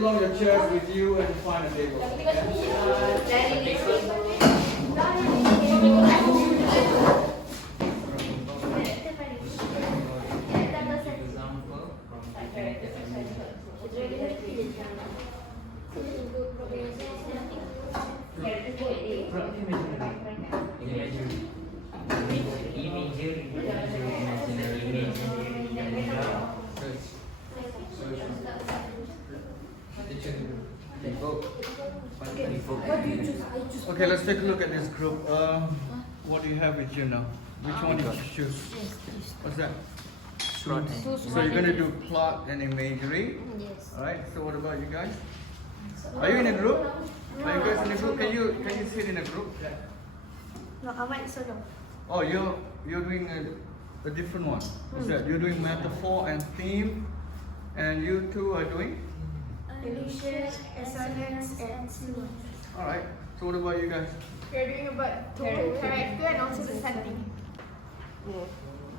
along your chairs with you and find a table. Okay, let's take a look at this group. What do you have with you now? Which one did you choose? What's that? So you're gonna do plot and imagery. Yes. Alright, so what about you guys? Are you in a group? Are you guys in a group? Can you sit in a group? No, I might solo. Oh, you're doing a different one. What's that? You're doing metaphor and theme, and you two are doing? Illusion, assonance, and symbols. Alright, so what about you guys? We're doing about character and also the setting.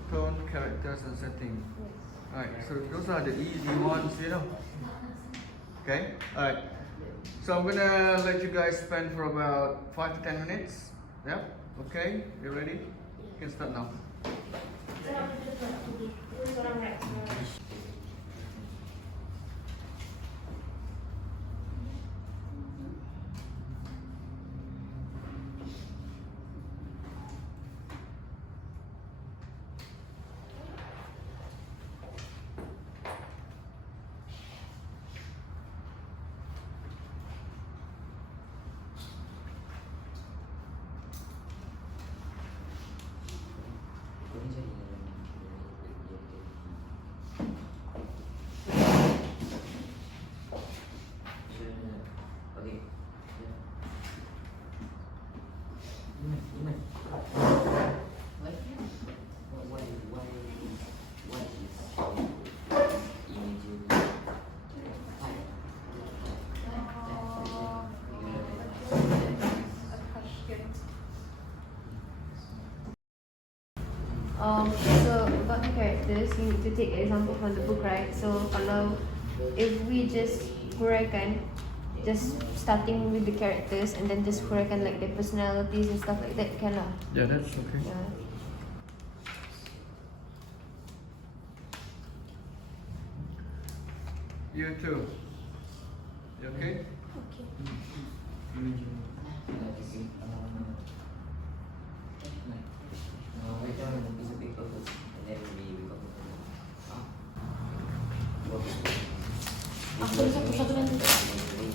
Tone, characters, and setting. Alright, so those are the easy ones, you know. Okay, alright. So I'm gonna let you guys spend for about 5 to 10 minutes. Yeah, okay, you ready? You can start now. So about the characters, you need to take example from the book, right? So kalau if we just huraikan, just starting with the characters and then just huraikan like their personalities and stuff like that, can lah. Yeah, that's okay. Yeah. You too. You okay? Okay. Satu nanti.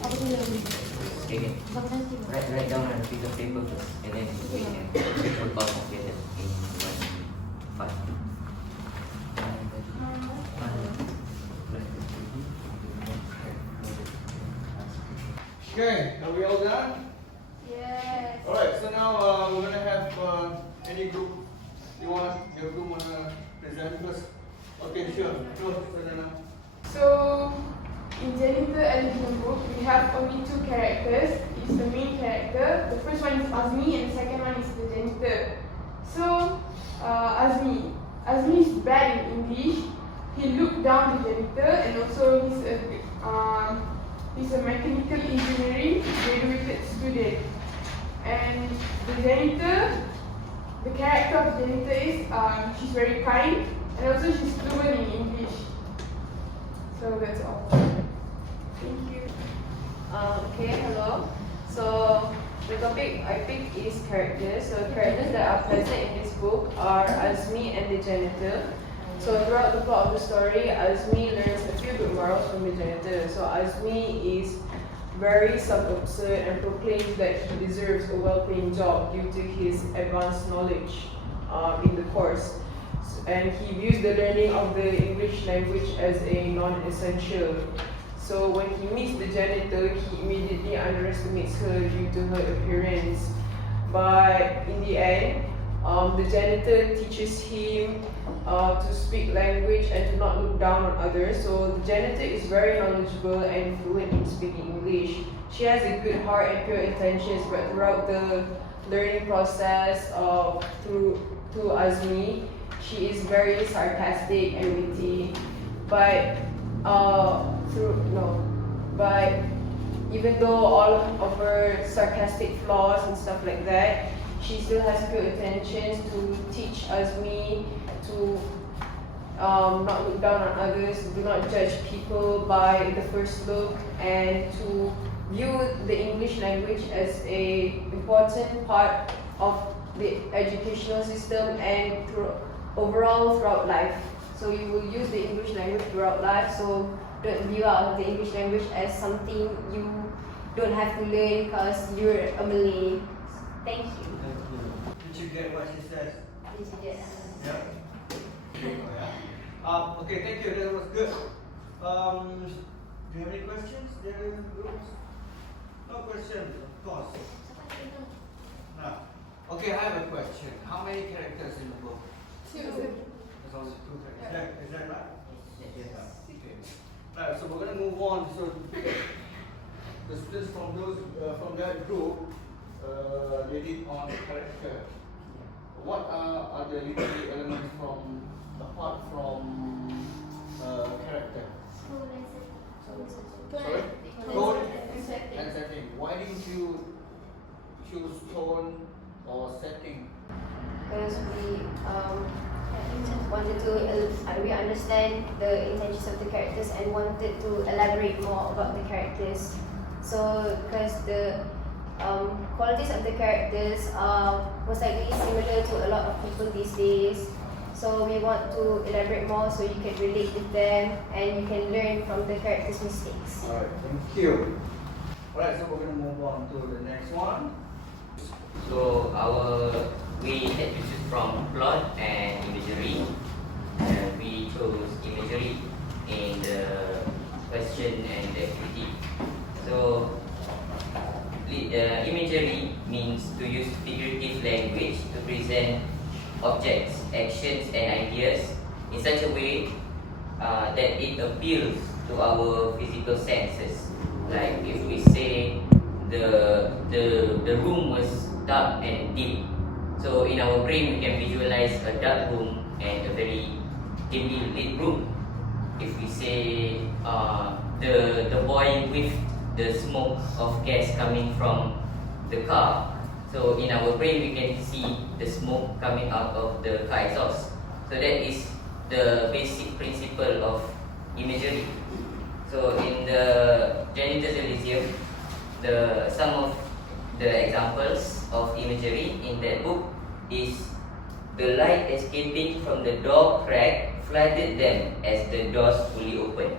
Apa tu yang? Okay. Satu nanti. Write down on a piece of paper first, and then we can put all together in one file. Okay, are we all done? Yes. Alright, so now we're gonna have any group your group wanna present first. Okay, sure. Go, Sadhana. So, in Janitor Eligible book, we have only two characters. It's the main character. The first one is Azmi and the second one is the janitor. So, Azmi. Azmi is bad in English. He looked down the janitor and also he's a mechanical engineering graduated student. And the janitor, the character of the janitor is she's very kind and also she's fluent in English. So that's all. Thank you. Okay, hello. So the topic I picked is characters. So characters that are present in this book are Azmi and the janitor. So throughout the plot of the story, Azmi learns a few good morals from the janitor. So Azmi is very self-absurd and proclaims that he deserves a well-paying job due to his advanced knowledge in the course. And he views the learning of the English language as a non-essential. So when he meets the janitor, he immediately underestimates her due to her appearance. But in the end, the janitor teaches him to speak language and to not look down on others. So the janitor is very knowledgeable and fluent in speaking English. She has a good heart and pure intentions, but throughout the learning process through Azmi, she is very sarcastic and witty. But but even though all of her sarcastic flaws and stuff like that, she still has good intentions to teach Azmi to not look down on others, do not judge people by the first look, and to view the English language as a important part of the educational system and overall throughout life. So you will use the English language throughout life, so don't view out the English language as something you don't have to learn because you're a Malay. Thank you. Did you get what she says? Yes. Yeah. Okay, thank you. That was good. Do you have any questions? There in the groups? No questions, of course. No. Okay, I have a question. How many characters in the book? 2. There's only 2 characters. Is that right? Yes. Okay. Right. So we're gonna move on. So the students from those from that group, they did on character. What are the literary elements from apart from character? Sorry? Tone and setting. Why didn't you choose tone or setting? Because we wanted to we understand the intentions of the characters and wanted to elaborate more about the characters. So because the qualities of the characters are most likely similar to a lot of people these days. So we want to elaborate more so you can relate with them and you can learn from the characters' mistakes. Alright, thank you. Alright, so we're gonna move on to the next one. So we had to choose from plot and imagery. We chose imagery in the question and the activity. So imagery means to use figurative language to present objects, actions and ideas in such a way that it appeals to our physical senses. Like if we say the room was dark and dim, so in our brain we can visualize a dark room and a very dimly lit room. If we say the boy whiffed the smoke of gas coming from the car, so in our brain we can see the smoke coming out of the car exhaust. So that is the basic principle of imagery. So in the Janitor's Elysium, some of the examples of imagery in that book is the light escaping from the door crack flooded them as the doors fully opened.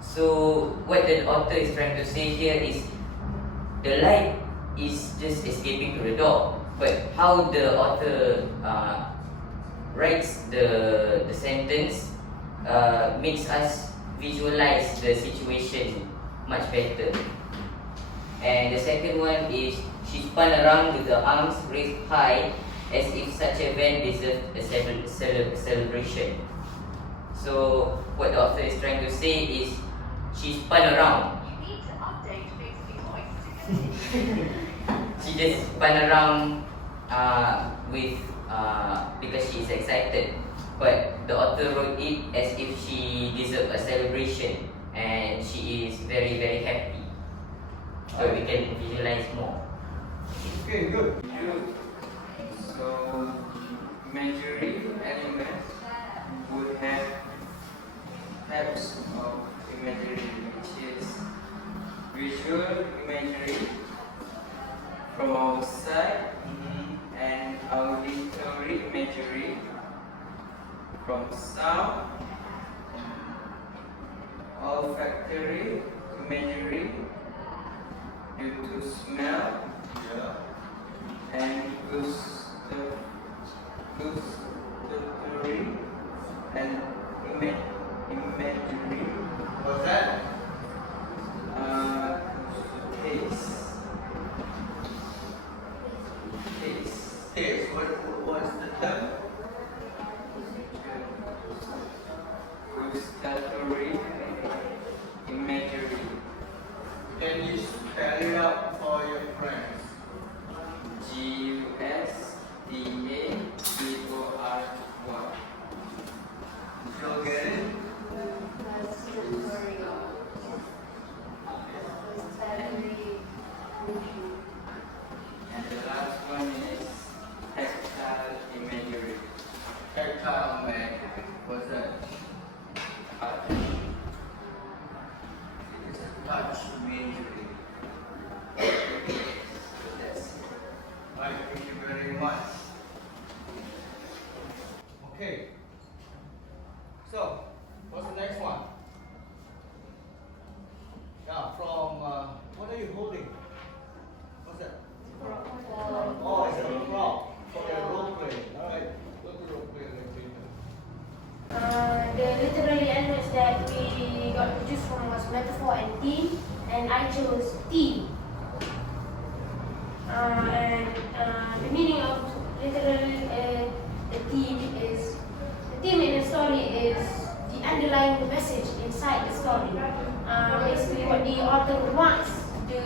So what the author is trying to say here is the light is just escaping through the door, but how the author writes the sentence makes us visualize the situation much better. And the second one is she spun around with her arms raised high as if such an event deserved a celebration. So what the author is trying to say is she spun around. She just spun around because she is excited. But the author wrote it as if she deserved a celebration and she is very, very happy. So we can visualize more. Okay, good. So, imagery elements would have types of imagery, which is visual imagery from outside and auditory imagery from sound, olfactory imagery due to smell, and gustatory and imagery. What's that? Taste. Taste. What's the term? Gustatory imagery. Can you spell it out for your friends? Gustatory. You don't get it? much. Okay. So, what's the next one? Yeah, from what are you holding? What's that? Oh, it's a frog. For the role play. Alright, go to role play. The literary elements that we got to choose from was metaphor and theme, and I chose theme. The meaning of literary the theme in the story is the underlying message inside the story. Basically, what the author wants the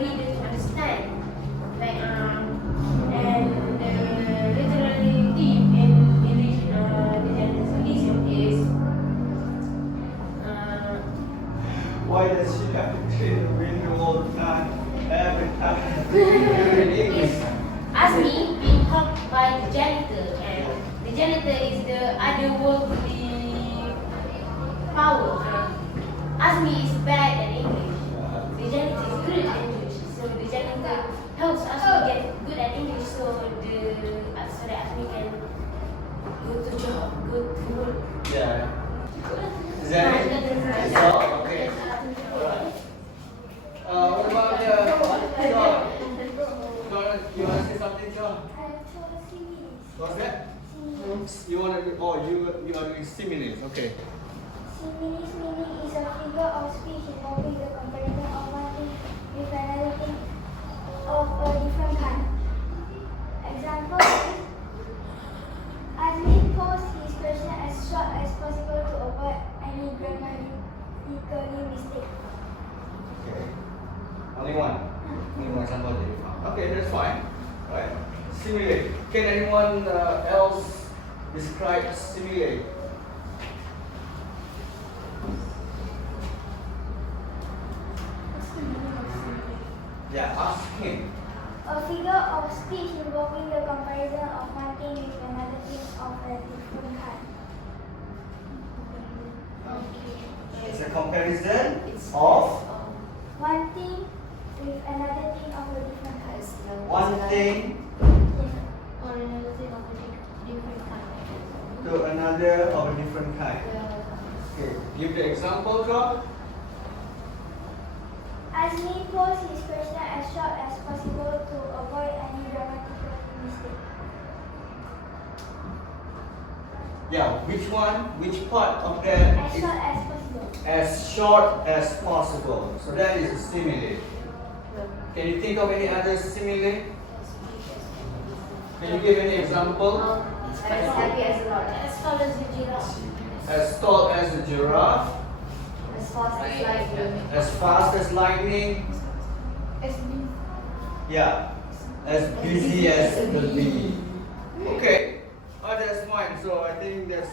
reader to understand. And the literary theme in the Genesis Elysium is Why does she have to clean the window all the time? Every time. is Azmi being helped by the janitor, and the janitor is the otherworldly power. Azmi is bad at English. The janitor is good at English. So the janitor helps us to get good at English so that Azmi can go to job, go to work. Yeah. Is that it? That's all? Okay. Alright. What about John? You want to say something, John? What's that? You want to? Oh, you are doing similes. Okay. Similes meaning is a figure of speech involving the comparison of one thing with another thing of a different kind. Example: Azmi posed his question as short as possible to avoid any grammatically mistake. Okay. Only one. Only one example that you found. Okay, that's fine. Right. Simile. Can anyone else describe simile? Yeah, ask him. A figure of speech involving the comparison of one thing with another thing of a different kind. It's a comparison of One thing with another thing of a different kind. one thing Or another thing of a different kind. to another of a different kind. Okay, give the example, John. Azmi posed his question as short as possible to avoid any grammatical mistake. Yeah, which one? Which part of that As is short as possible. as short as possible? So that is a simile. Can you think of any other simile? Can you give any example? As happy as a lot. As tall as a giraffe. As tall as a giraffe, As fast as lightning. as fast as lightning, yeah, as busy as the bee. Okay, that's fine. So I think that's